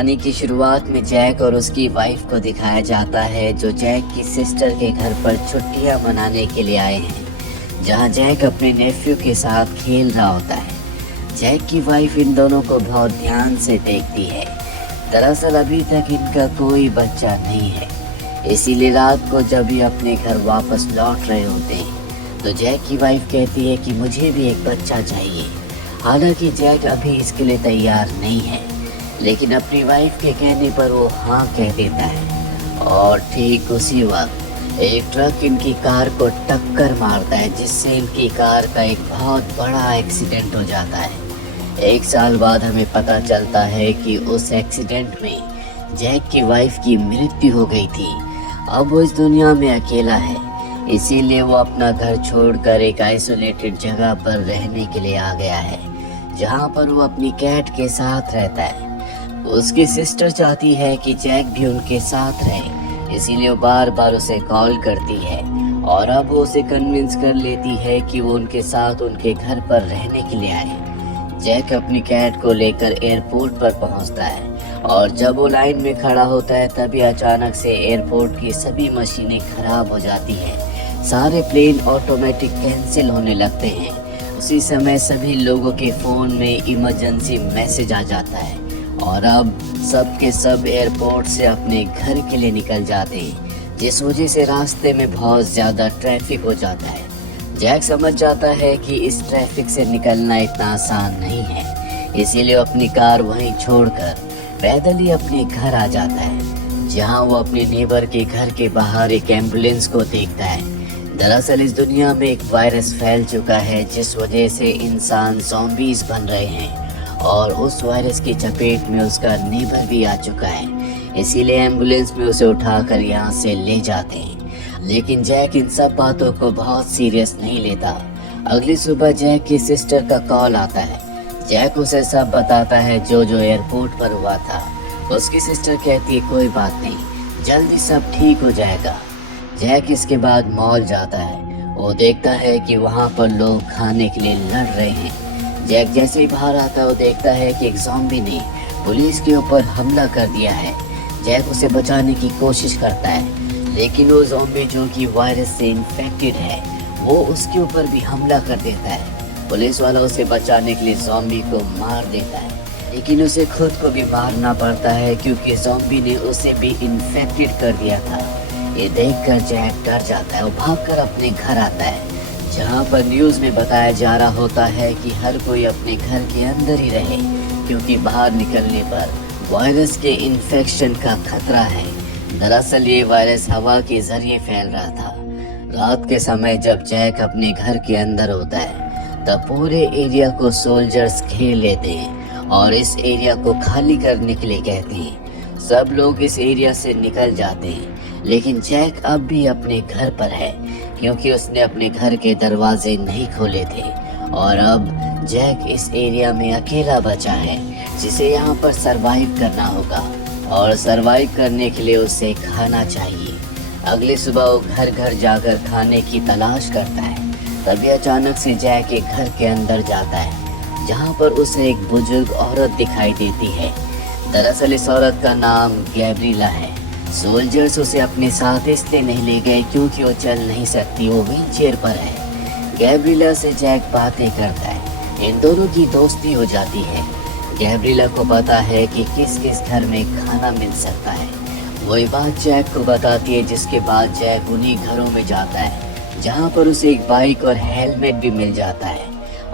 कहानी की शुरुआत में जैक और उसकी वाइफ को दिखाया जाता है जो जैक की सिस्टर के घर पर छुट्टियां मनाने के लिए आए हैं, जहां जैक अपने नेफ्यू के साथ खेल रहा होता है। जैक की वाइफ इन दोनों को बहुत ध्यान से देखती है। दरअसल अभी तक इनका कोई बच्चा नहीं है, इसीलिए रात को जब ये अपने घर वापस लौट रहे होते हैं तो जैक की वाइफ कहती है कि मुझे भी एक बच्चा चाहिए। हालांकि जैक अभी इसके लिए तैयार नहीं है, लेकिन अपनी वाइफ के कहने पर वो हाँ कह देता है। और ठीक उसी वक्त एक ट्रक इनकी कार को टक्कर मारता है, जिससे इनकी कार का एक बहुत बड़ा एक्सीडेंट हो जाता है। 1 साल बाद हमें पता चलता है कि उस एक्सीडेंट में जैक की वाइफ की मृत्यु हो गई थी। अब वो इस दुनिया में अकेला है, इसीलिए वो अपना घर छोड़कर एक आइसोलेटेड जगह पर रहने के लिए आ गया है, जहाँ पर वो अपनी कैट के साथ रहता है। उसकी सिस्टर चाहती है कि जैक भी उनके साथ रहे, इसीलिए वो बार बार उसे कॉल करती है और अब वो उसे कन्विंस कर लेती है कि वो उनके साथ उनके घर पर रहने के लिए आए। जैक अपनी कैट को लेकर एयरपोर्ट पर पहुंचता है और जब वो लाइन में खड़ा होता है तभी अचानक से एयरपोर्ट की सभी मशीनें खराब हो जाती हैं। सारे प्लेन ऑटोमेटिक कैंसिल होने लगते हैं। उसी समय सभी लोगों के फ़ोन में इमरजेंसी मैसेज आ जाता है और अब सब के सब एयरपोर्ट से अपने घर के लिए निकल जाते हैं, जिस वजह से रास्ते में बहुत ज़्यादा ट्रैफिक हो जाता है। जैक समझ जाता है कि इस ट्रैफिक से निकलना इतना आसान नहीं है, इसीलिए वो अपनी कार वहीं छोड़कर पैदल ही अपने घर आ जाता है, जहां वो अपने नेबर के घर के बाहर एक एम्बुलेंस को देखता है। दरअसल इस दुनिया में एक वायरस फैल चुका है, जिस वजह से इंसान ज़ॉम्बीज़ बन रहे हैं और उस वायरस की चपेट में उसका नेबर भी आ चुका है, इसीलिए एम्बुलेंस में उसे उठाकर यहाँ से ले जाते हैं। लेकिन जैक इन सब बातों को बहुत सीरियस नहीं लेता। अगली सुबह जैक की सिस्टर का कॉल आता है। जैक उसे सब बताता है जो एयरपोर्ट पर हुआ था। उसकी सिस्टर कहती है कोई बात नहीं, जल्दी सब ठीक हो जाएगा। जैक इसके बाद मॉल जाता है। वो देखता है कि वहाँ पर लोग खाने के लिए लड़ रहे हैं। जैक जैसे ही बाहर आता है वो देखता है कि एक ज़ॉम्बी ने पुलिस के ऊपर हमला कर दिया है। जैक उसे बचाने की कोशिश करता है, लेकिन वो ज़ॉम्बी जो कि वायरस से इन्फेक्टेड है वो उसके ऊपर भी हमला कर देता है। पुलिस वाला उसे बचाने के लिए ज़ॉम्बी को मार देता है, लेकिन उसे खुद को भी मारना पड़ता है क्योंकि ज़ॉम्बी ने उसे भी इन्फेक्टेड कर दिया था। ये देखकर जैक डर जाता है। वो भागकर अपने घर आता है, जहाँ पर न्यूज़ में बताया जा रहा होता है कि हर कोई अपने घर के अंदर ही रहे, क्योंकि बाहर निकलने पर वायरस के इन्फेक्शन का खतरा है। दरअसल ये वायरस हवा के जरिए फैल रहा था। रात के समय जब जैक अपने घर के अंदर होता है तब पूरे एरिया को सोल्जर्स घेर लेते हैं और इस एरिया को खाली करने के लिए कहते हैं। सब लोग इस एरिया से निकल जाते हैं, लेकिन जैक अब भी अपने घर पर है क्योंकि उसने अपने घर के दरवाजे नहीं खोले थे और अब जैक इस एरिया में अकेला बचा है, जिसे यहाँ पर सरवाइव करना होगा और सरवाइव करने के लिए उसे खाना चाहिए। अगली सुबह वो घर घर जाकर खाने की तलाश करता है। तभी अचानक से जैक एक घर के अंदर जाता है, जहाँ पर उसे एक बुजुर्ग औरत दिखाई देती है। दरअसल इस औरत का नाम गैब्रिएला है। सोल्जर्स उसे अपने साथ इसलिए नहीं ले गए क्योंकि वो चल नहीं सकती, वो व्हीलचेयर पर है। गैब्रिएला से जैक बातें करता है। इन दोनों की दोस्ती हो जाती है। गैब्रिएला को पता है कि किस किस घर में खाना मिल सकता है। वही बात जैक को बताती है, जिसके बाद जैक उन्हीं घरों में जाता है जहां पर उसे एक बाइक और हेलमेट भी मिल जाता है।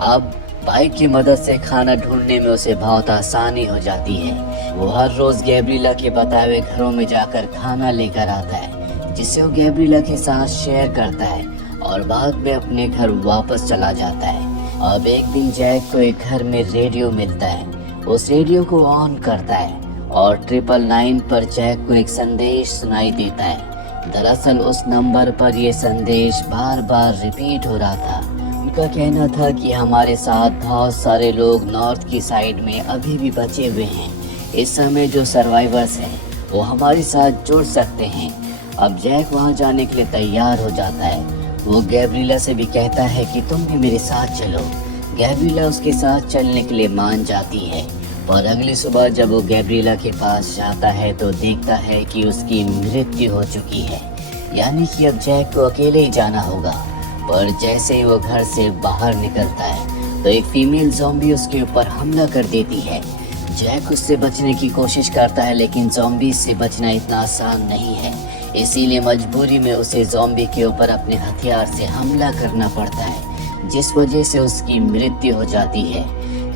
अब बाइक की मदद से खाना ढूंढने में उसे बहुत आसानी हो जाती है। वो हर रोज गैब्रिएला के बताए हुए घरों में जाकर खाना लेकर आता है, जिसे वो गैब्रिएला के साथ शेयर करता है और बाद में अपने घर वापस चला जाता है। अब एक दिन जैक को एक घर में रेडियो मिलता है। उस रेडियो को ऑन करता है और 999 पर जैक को एक संदेश सुनाई देता है। दरअसल उस नंबर पर यह संदेश बार बार रिपीट हो रहा था। उनका कहना था कि हमारे साथ बहुत सारे लोग नॉर्थ की साइड में अभी भी बचे हुए हैं। इस समय जो सर्वाइवर्स हैं वो हमारे साथ जुड़ सकते हैं। अब जैक वहां जाने के लिए तैयार हो जाता है। वो गैब्रिएला से भी कहता है कि तुम भी मेरे साथ चलो। गैब्रिएला उसके साथ चलने के लिए मान जाती है। और अगली सुबह जब वो गैब्रिएला के पास जाता है तो देखता है कि उसकी मृत्यु हो चुकी है, यानी कि अब जैक को अकेले ही जाना होगा। पर जैसे ही वो घर से बाहर निकलता है तो एक फीमेल ज़ॉम्बी उसके ऊपर हमला कर देती है। जैक उससे बचने की कोशिश करता है, लेकिन ज़ॉम्बी से बचना इतना आसान नहीं है, इसीलिए मजबूरी में उसे ज़ॉम्बी के ऊपर अपने हथियार से हमला करना पड़ता है, जिस वजह से उसकी मृत्यु हो जाती है।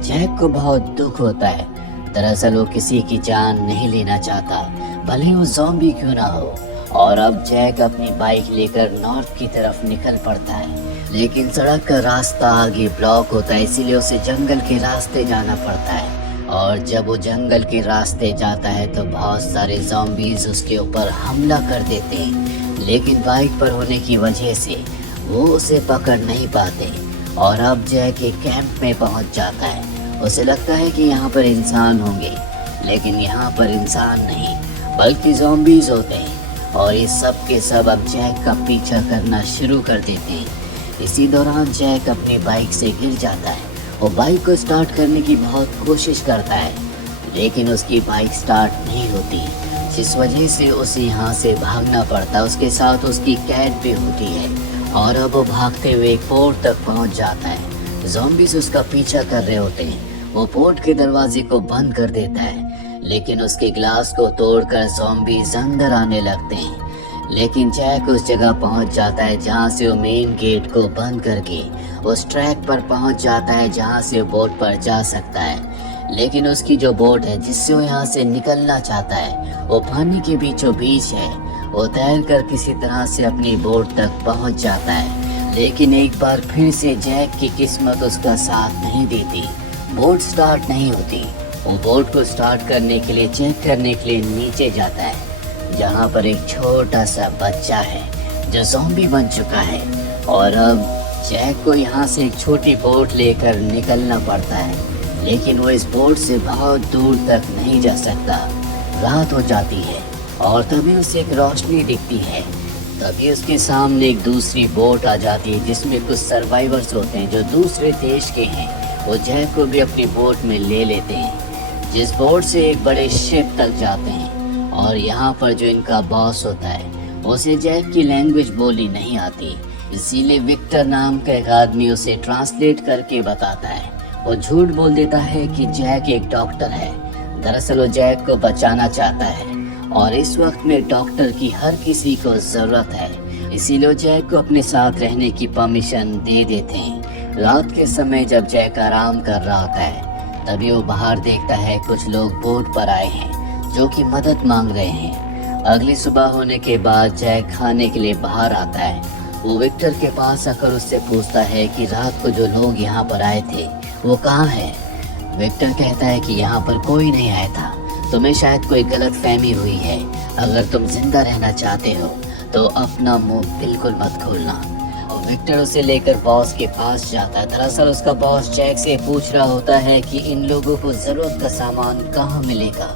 जैक को बहुत दुख होता है। दरअसल वो किसी की जान नहीं लेना चाहता, भले वो ज़ॉम्बी क्यों ना हो। और अब जैक अपनी बाइक लेकर नॉर्थ की तरफ निकल पड़ता है, लेकिन सड़क का रास्ता आगे ब्लॉक होता है, इसीलिए उसे जंगल के रास्ते जाना पड़ता है। और जब वो जंगल के रास्ते जाता है तो बहुत सारे ज़ॉम्बीज उसके ऊपर हमला कर देते हैं, लेकिन बाइक पर होने की वजह से वो उसे पकड़ नहीं पाते। और अब जैक एक कैंप में पहुंच जाता है। उसे लगता है कि यहाँ पर इंसान होंगे, लेकिन यहाँ पर इंसान नहीं बल्कि ज़ॉम्बीज होते हैं। और ये सब के सब अब जैक का पीछा करना शुरू कर देते हैं। इसी दौरान जैक अपनी बाइक से गिर जाता है। वो बाइक को स्टार्ट करने की बहुत कोशिश करता है, लेकिन उसकी बाइक स्टार्ट नहीं होती, जिस वजह से उसे यहाँ से भागना पड़ता। उसके साथ उसकी कैट भी होती है। और अब वो भागते हुए एक पोर्ट तक पहुँच जाता है। ज़ॉम्बीज़ उसका पीछा कर रहे होते हैं। वो पोर्ट के दरवाजे को बंद कर देता है, लेकिन उसके ग्लास को तोड़कर ज़ॉम्बीज़ अंदर आने लगते हैं। लेकिन जैक उस जगह पहुंच जाता है जहां से वो मेन गेट को बंद करके उस ट्रैक पर पहुंच जाता है जहां से वो बोट पर जा सकता है। लेकिन उसकी जो बोट है जिससे वो यहाँ से निकलना चाहता है वो पानी के बीचों बीच है। वो तैरकर किसी तरह से अपनी बोट तक पहुंच जाता है, लेकिन एक बार फिर से जैक की किस्मत उसका साथ नहीं देती। बोट स्टार्ट नहीं होती। वो बोट को स्टार्ट करने के लिए चेक करने के लिए नीचे जाता है, जहाँ पर एक छोटा सा बच्चा है जो ज़ॉम्बी बन चुका है। और अब जैक को यहाँ से एक छोटी बोट लेकर निकलना पड़ता है, लेकिन वो इस बोट से बहुत दूर तक नहीं जा सकता। रात हो जाती है और तभी उसे एक रोशनी दिखती है। तभी उसके सामने एक दूसरी बोट आ जाती है जिसमें कुछ सर्वाइवर्स होते हैं जो दूसरे देश के हैं। वो जैक को भी अपनी बोट में ले लेते हैं, जिस बोट से एक बड़े शिप तक जाते हैं। और यहाँ पर जो इनका बॉस होता है उसे जैक की लैंग्वेज बोली नहीं आती, इसीलिए विक्टर नाम का एक आदमी उसे ट्रांसलेट करके बताता है। वो झूठ बोल देता है कि जैक एक डॉक्टर है। दरअसल वो जैक को बचाना चाहता है और इस वक्त में डॉक्टर की हर किसी को ज़रूरत है, इसीलिए वो जैक को अपने साथ रहने की परमिशन दे देते हैं। रात के समय जब जैक आराम कर रहा होता है तभी वो बाहर देखता है कुछ लोग बोट पर आए हैं जो कि मदद मांग रहे हैं। अगली सुबह होने के बाद जैक खाने के लिए बाहर आता है। वो विक्टर के पास आकर उससे पूछता है कि रात को जो लोग यहाँ पर आए थे वो कहाँ है। विक्टर कहता है कि यहाँ पर कोई नहीं आया था, तुम्हें शायद कोई गलत फहमी हुई है। अगर तुम जिंदा रहना चाहते हो तो अपना मुंह बिल्कुल मत खोलना। और विक्टर उसे लेकर बॉस के पास जाता है। दरअसल उसका बॉस जैक से पूछ रहा होता है कि इन लोगों को ज़रूरत का सामान कहाँ मिलेगा।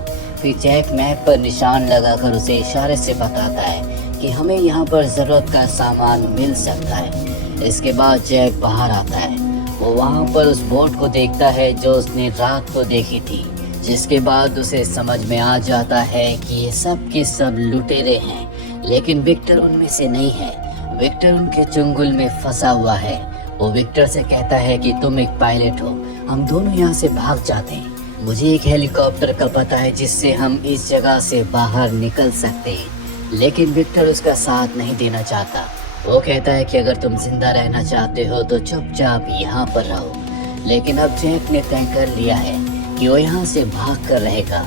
फिर जैक मैप पर निशान लगाकर उसे इशारे से बताता है कि हमें यहाँ पर ज़रूरत का सामान मिल सकता है। इसके बाद जैक बाहर आता है। वो वहाँ पर उस बोट को देखता है जो उसने रात को देखी थी, जिसके बाद उसे समझ में आ जाता है कि ये सब के सब लुटेरे हैं, लेकिन विक्टर उनमें से नहीं है। विक्टर उनके चुंगल में फंसा हुआ है। वो विक्टर से कहता है कि तुम एक पायलट हो, हम दोनों यहाँ से भाग जाते हैं। मुझे एक हेलीकॉप्टर का पता है जिससे हम इस जगह से बाहर निकल सकते हैं, लेकिन विक्टर उसका साथ नहीं देना चाहता। वो कहता है कि अगर तुम जिंदा रहना चाहते हो तो चुपचाप यहाँ पर रहो। लेकिन अब जैक ने तय कर लिया है कि वो यहाँ से भाग कर रहेगा,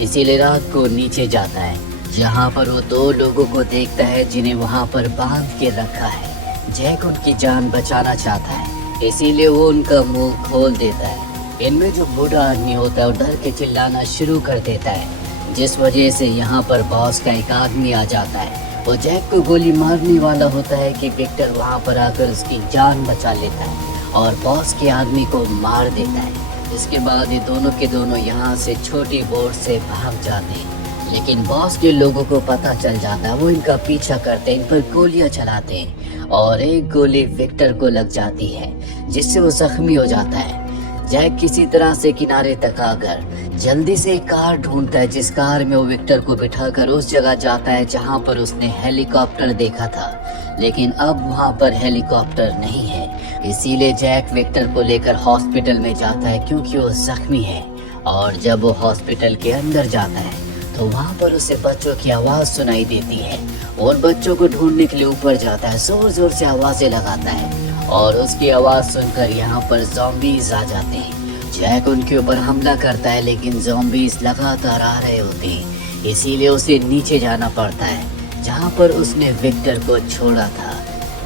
इसीलिए रात को नीचे जाता है, जहाँ पर वो दो लोगों को देखता है जिन्हें वहाँ पर बांध के रखा है। जैक उनकी जान बचाना चाहता है, इसीलिए वो उनका मुंह खोल देता है। इनमें जो बूढ़ा आदमी होता है वो डर के चिल्लाना शुरू कर देता है, जिस वजह से यहाँ पर बॉस का एक आदमी आ जाता है। वो जैक को गोली मारने वाला होता है कि विक्टर वहाँ पर आकर उसकी जान बचा लेता है और बॉस के आदमी को मार देता है। इसके बाद ये दोनों के दोनों यहाँ से छोटी बोट से भाग जाते हैं, लेकिन बॉस के लोगों को पता चल जाता है। वो इनका पीछा करते हैं, इन पर गोलियां चलाते हैं और एक गोली विक्टर को लग जाती है, जिससे वो जख्मी हो जाता है। जैक किसी तरह से किनारे तक आकर जल्दी से एक कार ढूंढता है, जिस कार में वो विक्टर को बिठाकर उस जगह जाता है जहां पर उसने हेलीकॉप्टर देखा था। लेकिन अब वहां पर हेलीकॉप्टर नहीं है। इसीलिए जैक विक्टर को लेकर हॉस्पिटल में जाता है क्योंकि वो जख्मी है। और जब वो हॉस्पिटल के अंदर जाता है तो वहां पर उसे बच्चों की आवाज सुनाई देती है और बच्चों को ढूंढने के लिए ऊपर जाता है, जोर जोर से आवाजें लगाता है और उसकी आवाज सुनकर यहाँ पर ज़ॉम्बीज आ जाते हैं। जैक उनके ऊपर हमला करता है लेकिन ज़ॉम्बीज लगातार आ रहे होते हैं, इसीलिए उसे नीचे जाना पड़ता है जहाँ पर उसने विक्टर को छोड़ा था।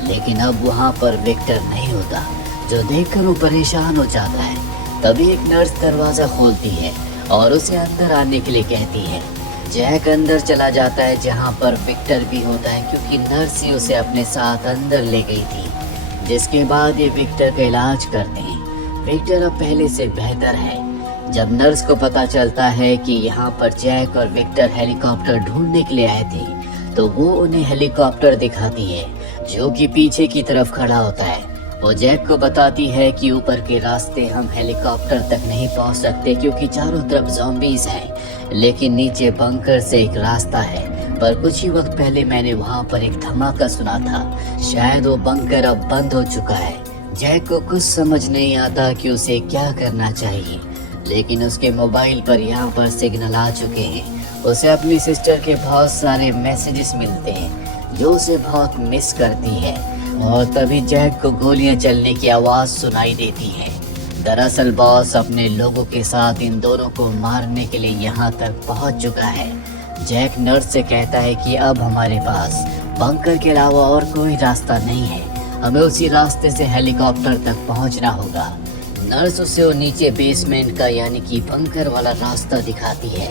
लेकिन अब वहाँ पर विक्टर नहीं होता, जो देखकर वो परेशान हो जाता है। तभी एक नर्स दरवाज़ा खोलती है और उसे अंदर आने के लिए कहती है। जैक अंदर चला जाता है जहाँ पर विक्टर भी होता है क्योंकि नर्स ही उसे अपने साथ अंदर ले गई थी। जिसके बाद ये विक्टर का इलाज करते हैं। विक्टर अब पहले से बेहतर है। जब नर्स को पता चलता है कि यहाँ पर जैक और विक्टर हेलीकॉप्टर ढूंढने के लिए आए थे तो वो उन्हें हेलीकॉप्टर दिखाती है जो कि पीछे की तरफ खड़ा होता है। वो जैक को बताती है कि ऊपर के रास्ते हम हेलीकॉप्टर तक नहीं पहुंच सकते क्योंकि चारों तरफ ज़ॉम्बीज हैं, लेकिन नीचे बंकर से एक रास्ता है। पर कुछ ही वक्त पहले मैंने वहां पर एक धमाका सुना था, शायद वो बंकर अब बंद हो चुका है। जैक को कुछ समझ नहीं आता कि उसे क्या करना चाहिए, लेकिन उसके मोबाइल पर यहाँ पर सिग्नल आ चुके हैं। उसे अपनी सिस्टर के बहुत सारे मैसेजेस मिलते हैं जो उसे बहुत मिस करती है। और तभी जैक को गोलियां चलने की आवाज सुनाई देती है। दरअसल बॉस अपने लोगों के साथ इन दोनों को मारने के लिए यहाँ तक पहुँच चुका है। जैक नर्स से कहता है कि अब हमारे पास बंकर के अलावा और कोई रास्ता नहीं है, हमें उसी रास्ते से हेलीकॉप्टर तक पहुंचना होगा। नर्स उसे वो नीचे बेसमेंट का यानी कि बंकर वाला रास्ता दिखाती है,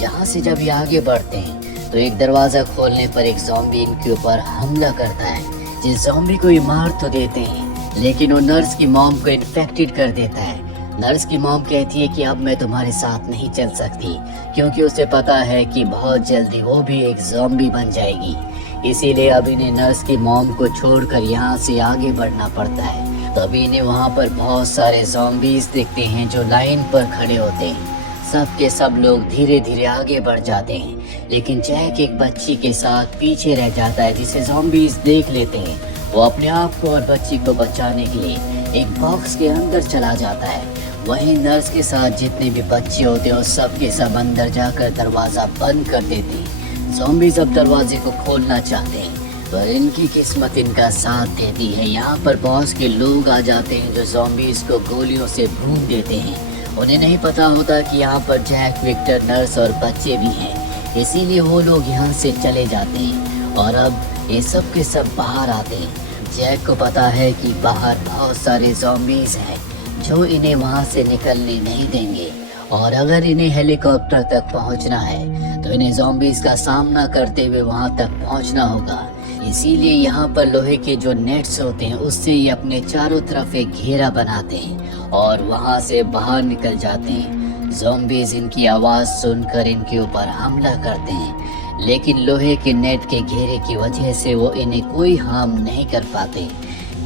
जहां से जब ये आगे बढ़ते हैं तो एक दरवाज़ा खोलने पर एक ज़ॉम्बी इनके ऊपर हमला करता है। जिस ज़ॉम्बी को ये मार तो देते हैं लेकिन वो नर्स की मॉम को इन्फेक्टेड कर देता है। नर्स की मॉम कहती है कि अब मैं तुम्हारे साथ नहीं चल सकती क्योंकि उसे पता है कि बहुत जल्दी वो भी एक ज़ॉम्बी बन जाएगी। इसीलिए अब इन्हें नर्स की मॉम को छोड़कर यहाँ से आगे बढ़ना पड़ता है। तभी इन्हें वहाँ पर बहुत सारे ज़ॉम्बीज दिखते हैं जो लाइन पर खड़े होते हैं। सब के सब लोग धीरे धीरे आगे बढ़ जाते हैं, लेकिन जैक एक बच्ची के साथ पीछे रह जाता है जिसे ज़ॉम्बीज देख लेते हैं। वो अपने आप को और बच्ची को बचाने के लिए एक बॉक्स के अंदर चला जाता है। वहीं नर्स के साथ जितने भी बच्चे होते हैं सब के सब अंदर जाकर दरवाज़ा बंद कर देते हैं। ज़ॉम्बीज अब दरवाजे को खोलना चाहते हैं पर इनकी किस्मत इनका साथ देती है। यहाँ पर बॉस के लोग आ जाते हैं जो ज़ॉम्बीज को गोलियों से भून देते हैं। उन्हें नहीं पता होता कि यहाँ पर जैक, विक्टर, नर्स और बच्चे भी हैं, इसीलिए वो लोग यहाँ से चले जाते हैं। और अब ये सब के सब बाहर आते हैं। जैक को पता है कि बाहर बहुत सारे ज़ॉम्बीज हैं जो इन्हें वहाँ से निकलने नहीं देंगे और अगर इन्हें हेलीकॉप्टर तक पहुँचना है तो इन्हें ज़ॉम्बीज का सामना करते हुए वहाँ तक पहुँचना होगा। इसीलिए यहाँ पर लोहे के जो नेट्स होते हैं उससे ये अपने चारों तरफ एक घेरा बनाते हैं और वहाँ से बाहर निकल जाते हैं। ज़ॉम्बीज इनकी आवाज़ सुनकर इनके ऊपर हमला करते हैं, लेकिन लोहे के नेट के घेरे की वजह से वो इन्हें कोई हार्म नहीं कर पाते।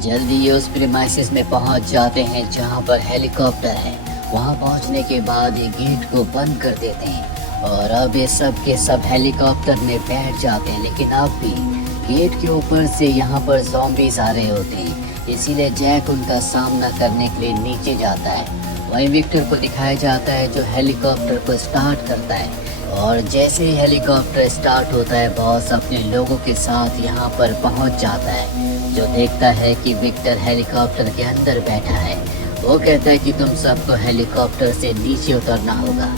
जल्दी ये उस प्रीमाइसिस में पहुंच जाते हैं जहां पर हेलीकॉप्टर है। वहां पहुंचने के बाद ये गेट को बंद कर देते हैं और अब ये सब के सब हेलीकॉप्टर में बैठ जाते हैं। लेकिन अब भी गेट के ऊपर से यहाँ पर ज़ॉम्बीज आ रहे होते हैं, इसीलिए जैक उनका सामना करने के लिए नीचे जाता है। वहीं विक्टर को दिखाया जाता है जो हेलीकॉप्टर को स्टार्ट करता है और जैसे ही हेलीकॉप्टर स्टार्ट होता है बॉस अपने लोगों के साथ यहाँ पर पहुँच जाता है, जो देखता है कि विक्टर हेलीकॉप्टर के अंदर बैठा है। वो कहता है कि तुम सबको हेलीकॉप्टर से नीचे उतरना होगा।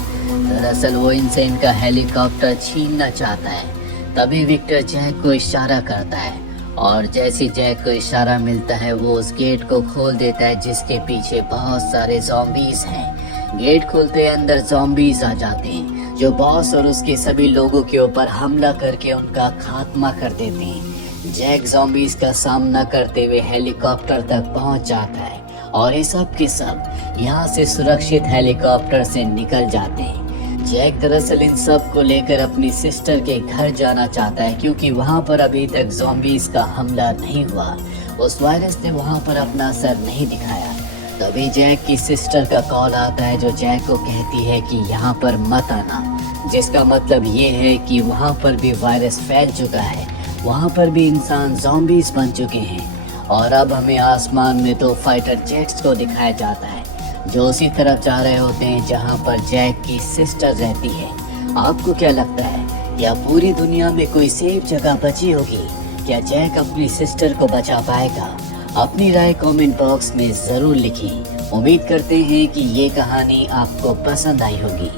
दरअसल वो इनसे इनका हेलीकॉप्टर छीनना चाहता है। तभी विक्टर जैक को इशारा करता है और जैसे जैक को इशारा मिलता है वो उस गेट को खोल देता है जिसके पीछे बहुत सारे ज़ॉम्बीज हैं। गेट खोलते अंदर ज़ॉम्बीज आ जाते हैं जो बॉस और उसके सभी लोगों के ऊपर हमला करके उनका खात्मा कर देते हैं। जैक ज़ॉम्बीज का सामना करते हुए हेलीकॉप्टर तक पहुंच जाता है और ये सब के सब यहाँ से सुरक्षित हेलीकॉप्टर से निकल जाते हैं। जैक दरअसल इन सब को लेकर अपनी सिस्टर के घर जाना चाहता है क्योंकि वहाँ पर अभी तक ज़ॉम्बीज का हमला नहीं हुआ। उस वायरस ने वहाँ पर अपना असर नहीं दिखाया। तभी जैक की सिस्टर का कॉल आता है जो जैक को कहती है कि यहाँ पर मत आना, जिसका मतलब ये है कि वहाँ पर भी वायरस फैल चुका है, वहाँ पर भी इंसान ज़ॉम्बीज बन चुके हैं। और अब हमें आसमान में दो फाइटर जेट्स को दिखाया जाता है जो उसी तरफ जा रहे होते हैं जहाँ पर जैक की सिस्टर रहती है। आपको क्या लगता है, क्या पूरी दुनिया में कोई सेफ जगह बची होगी? क्या जैक अपनी सिस्टर को बचा पाएगा? अपनी राय कमेंट बॉक्स में ज़रूर लिखें। उम्मीद करते हैं कि ये कहानी आपको पसंद आई होगी।